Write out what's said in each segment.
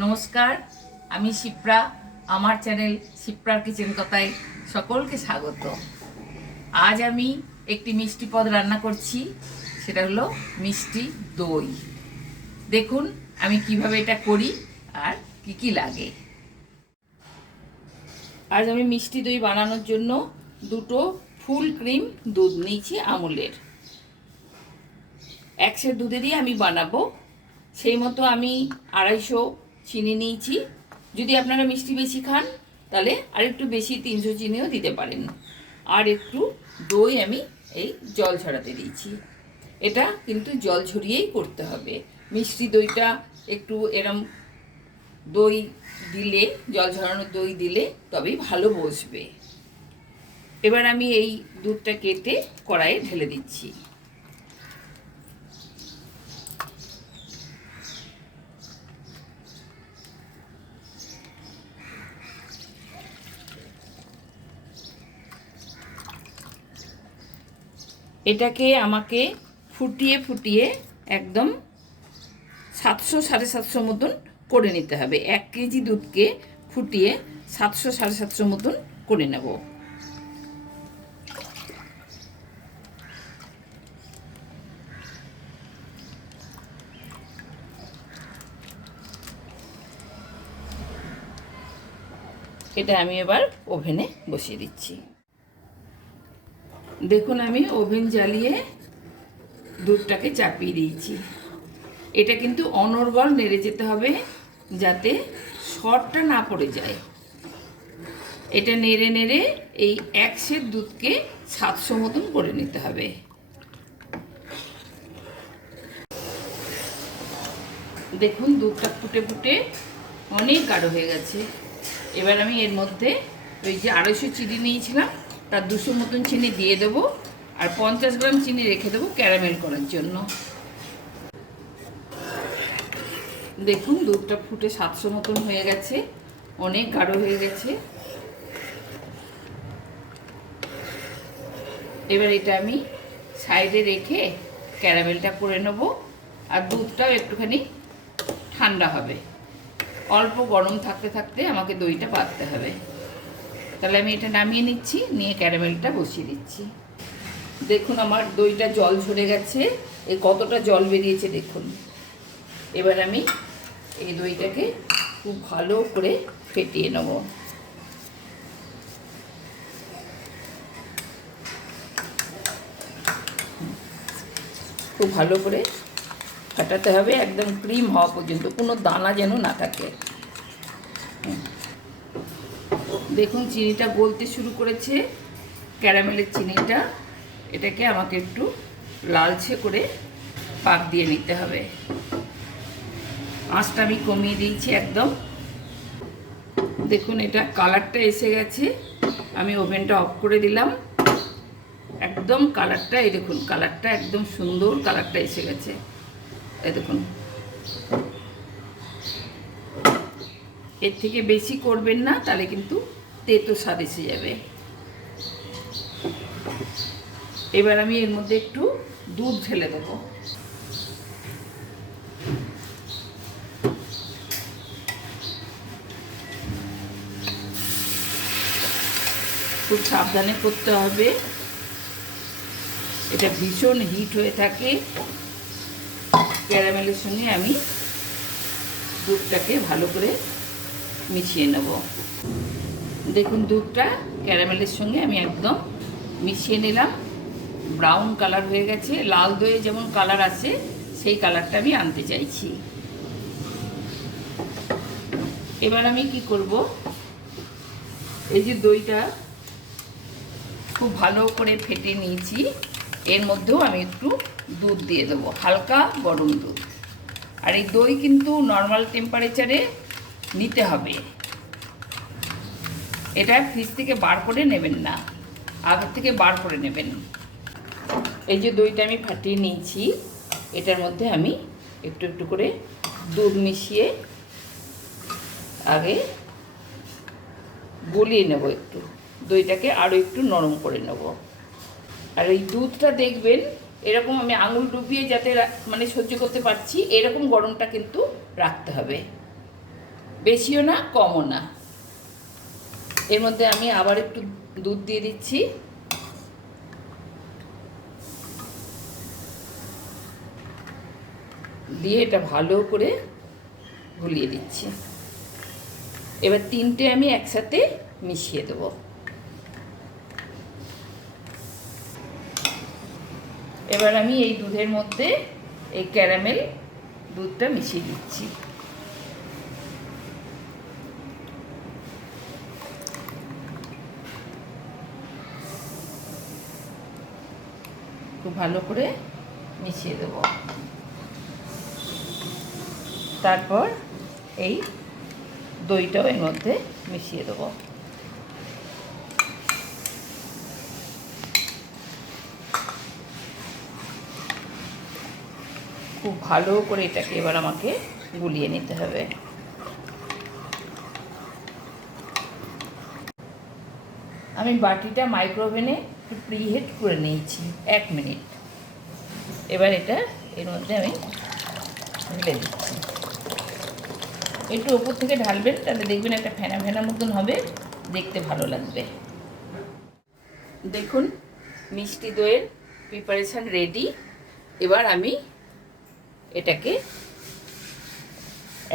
নমস্কার, আমি শিপ্রা। আমার চ্যানেল শিপ্রার কিচেন কথায় সকলকে স্বাগত। আজ আমি একটি মিষ্টি পদ রান্না করছি, সেটা হলো মিষ্টি দই। দেখুন আমি কিভাবে এটা করি আর কি কি লাগে। আজ আমি মিষ্টি দই বানানোর জন্য দুটো ফুল ক্রিম দুধ নিয়েছি আমুলের। 1 সের দুধে দিয়ে আমি বানাবো, সেই মতো আমি 250 চিনি নিয়েছি। যদি আপনারা মিষ্টি বেশি খান তাহলে আর একটু বেশি 300 চিনিও দিতে পারেন। আর একটু দই আমি এই জল ঝরাতে দিয়েছি। এটা কিন্তু জল ঝরিয়েই করতে হবে। মিষ্টি দইটা একটু এরম দই দিলে, জল ঝরানো দই দিলে তবেই ভালো বসবে। এবার আমি এই দুধটা কেটে কড়াইয়ে ঢেলে দিচ্ছি। এটাকে আমাকে ফুটিয়ে ফুটিয়ে একদম 700 750 মতন করে নিতে হবে। 1 কেজি দুধকে ফুটিয়ে 700 750 মতন করে নেব। এটা আমি এবার ওভেনে বসিয়ে দিচ্ছি। দেখুন আমি ওভেন জ্বালিয়ে দুধটাকে চাপিয়ে দিয়েছি। এটা কিন্তু অনর্গল নেড়ে যেতে হবে যাতে সরটা না পড়ে যায়। এটা নেড়ে নেড়ে এই 1 সের দুধকে 700 মতন করে নিতে হবে। দেখুন দুধটা ফুটে ফুটে অনেক গাঢ় হয়ে গেছে। এবার আমি এর মধ্যে ওই যে 250 চিনি নিয়েছিলাম তার 200 মতন চিনি দিয়ে দেবো, আর 50 গ্রাম চিনি রেখে দেবো ক্যারামেল করার জন্য। দেখুন দুধটা ফুটে 700 মতন হয়ে গেছে, অনেক গাঢ় হয়ে গেছে। এবার এটা আমি সাইডে রেখে ক্যারামেলটা করে নেব। আর দুধটাও একটুখানি ঠান্ডা হবে, অল্প গরম থাকতে থাকতে আমাকে দইটা বাটতে হবে। তাহলে আমি এটা নামিয়ে নিচ্ছি, নিয়ে ক্যারামেলটা বসিয়ে দিচ্ছি। দেখুন আমার দইটা জল ঝরে গেছে, এই কতটা জল বেরিয়েছে দেখুন। এবার আমি এই দইটাকে খুব ভালো করে ফেটিয়ে নেব। খুব ভালো করে ফাটাতে হবে, একদম ক্রিম হওয়া পর্যন্ত, কোনো দানা যেন না থাকে। দেখুন চিনিটা গলতে শুরু করেছে, ক্যারামেলের চিনিটা। এটাকে আমাকে একটু লালচে করে পাক দিয়ে নিতে হবে। আঁচটা আমি কমিয়ে দিয়েছি একদম। দেখুন এটা কালারটা এসে গেছে, আমি ওভেনটা অফ করে দিলাম। একদম কালারটা, এই দেখুন কালারটা একদম সুন্দর কালারটা এসে গেছে। এই দেখুন, এর থেকে বেশি করবেন না, তাহলে কিন্তু তেতো স্বাদ এসে যাবে। এবার আমি এর মধ্যে একটু দুধ ঢেলে দেবো। খুব সাবধানে করতে হবে, এটা ভীষণ হিট হয়ে থাকে। ক্যারামেলের সঙ্গে আমি দুধটাকে ভালো করে মিশিয়ে নেব। দেখুন দুধটা ক্যারামেলের সঙ্গে আমি একদম মিশিয়ে নিলাম। ব্রাউন কালার হয়ে গেছে, লাল দইয়ে যেমন কালার আসে সেই কালারটা আমি আনতে চাইছি। এবার আমি কি করব, এই যে দইটা খুব ভালো করে ফেটে নিয়েছি, এর মধ্যেও আমি একটু দুধ দিয়ে দেবো, হালকা গরম দুধ। আর এই দই কিন্তু নর্মাল টেম্পারেচারে নিতে হবে। এটা ফ্রিজ থেকে বার করে নেবেন না, আগের থেকে বার করে নেবেন। এই যে দইটা আমি ফাটিয়ে নিয়েছি, এটার মধ্যে আমি একটু একটু করে দুধ মিশিয়ে আগে গলিয়ে নেব, একটু দইটাকে আরও একটু নরম করে নেব। আর এই দুধটা দেখবেন এরকম আমি আঙুল ডুবিয়ে যাতে মানে সহ্য করতে পারছি, এরকম গরমটা কিন্তু রাখতে হবে। বেশিও না কমও না। এর মধ্যে আমি আবার একটু দুধ দিয়ে দিচ্ছি। দিয়ে এটা ভালো করে গুলিয়ে দিচ্ছি। এবার তিনটে আমি একসাথে মিশিয়ে দেবো। এবার আমি এই দুধের মধ্যে এই ক্যারামেল দুধটা মিশিয়ে দিচ্ছি। খুব ভালো করে মিশিয়ে দেব। তারপর এই দইটাও এর মধ্যে মিশিয়ে দেবো। খুব ভালো করে এটাকে এবার আমাকে গুলিয়ে নিতে হবে। আমি বাটিটা মাইক্রোওভেনে প্রিহিট করে নিয়েছি 1 মিনিট। এবার এটা এর মধ্যে আমি ঢেলে দিচ্ছি। একটু ওপর থেকে ঢালবেন, তাহলে দেখবেন একটা ফেনা ফেনা মতন হবে, দেখতে ভালো লাগবে। দেখুন মিষ্টি দইয়ের প্রিপারেশান রেডি। এবার আমি এটাকে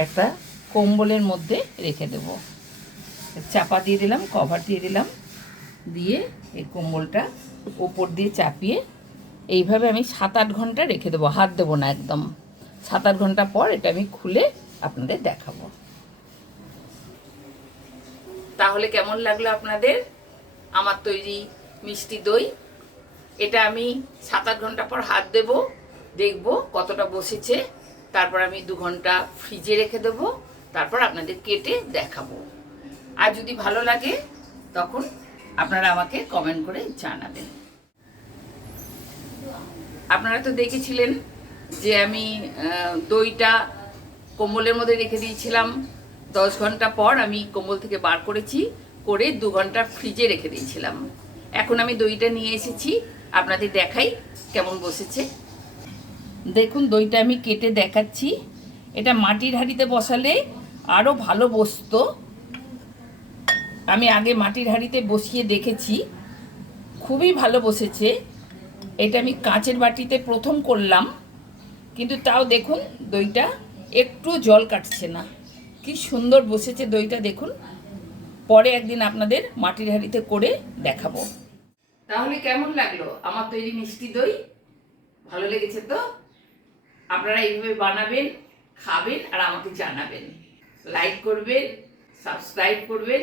একটা কম্বলের মধ্যে রেখে দেব। চাপা দিয়ে দিলাম, কভার দিয়ে দিলাম, দিয়ে এই কম্বলটা ওপর দিয়ে চাপিয়ে এইভাবে আমি 7-8 ঘন্টা রেখে দেবো। হাত দেবো না একদম। 7-8 ঘন্টা পর এটা আমি খুলে আপনাদের দেখাবো। তাহলে কেমন লাগলো আপনাদের আমার তৈরি মিষ্টি দই? এটা আমি 7-8 ঘন্টা পর হাত দেব, দেখব কতটা বসেছে। তারপর আমি 2 ঘন্টা ফ্রিজে রেখে দেবো, তারপর আপনাদের কেটে দেখাবো। আর যদি ভালো লাগে তখন আপনারা আমাকে কমেন্ট করে জানাবেন। আপনারা তো দেখেছিলেন যে আমি দইটা কম্বলের মধ্যে রেখে দিয়েছিলাম। 10 ঘন্টা পর আমি কম্বল থেকে বার করেছি, করে 2 ঘন্টা ফ্রিজে রেখে দিয়েছিলাম। এখন আমি দইটা নিয়ে এসেছি, আপনাদের দেখাই কেমন বসেছে। দেখুন দইটা আমি কেটে দেখাচ্ছি। এটা মাটির হাঁড়িতে বসালে আরও ভালো বসতো। আমি আগে মাটির হাঁড়িতে বসিয়ে দেখেছি, খুবই ভালো বসেছে। এটা আমি কাঁচের বাটিতে প্রথম করলাম, কিন্তু তাও দেখুন দইটা একটু জল কাটছে না। কি সুন্দর বসেছে দইটা দেখুন। পরে একদিন আপনাদের মাটির হাঁড়িতে করে দেখাবো। তাহলে কেমন লাগলো আমার তৈরি মিষ্টি দই? ভালো লেগেছে তো? আপনারা এইভাবে বানাবেন, খাবেন আর আমাকে জানাবেন। লাইক করবেন, সাবস্ক্রাইব করবেন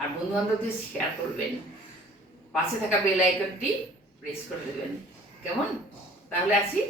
আর বন্ধুবান্ধবদের শেয়ার করবেন। পাশে থাকা বেল আইকনটি প্রেস করে দেবেন। কেমন? তাহলে আসি।